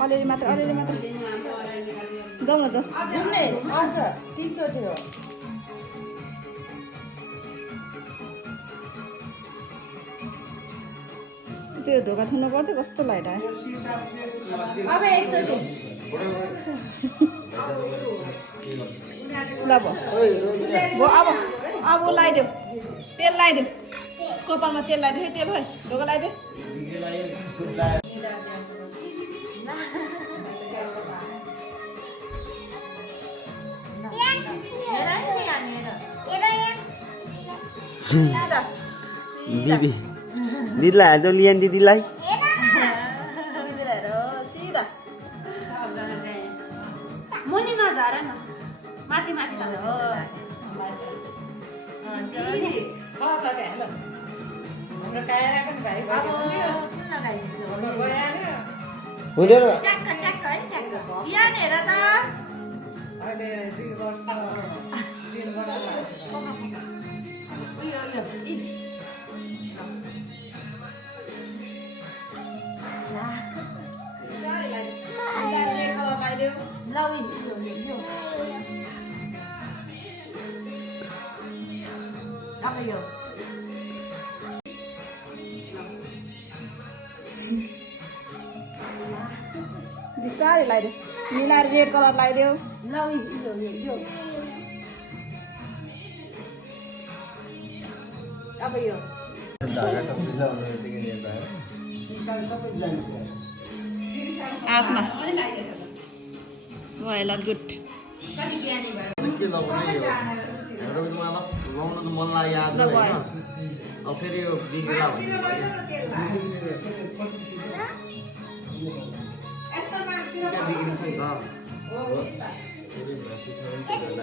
अलिअलि मात्र जाउँ न जाउँ त्यो ढोका थुन्नु पर्थ्यो कस्तो लाइट आयो ल अब लगाइदेऊ तेल लगाइदेऊ कपालमा तेल लगाइदेऊ तेल है ढोका लगाइदेऊ दिदीलाई हाल्दो लिएन दिदीलाई सिधा मुनि नझर न माथि माथि हो हुँदैन यहाँनिर त बिस्तारै लगाइदेऊ मिलाएर रेड कलर लगाइदेऊ अब यो हातमा भयो ल गुड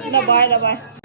ल भयो ल भयो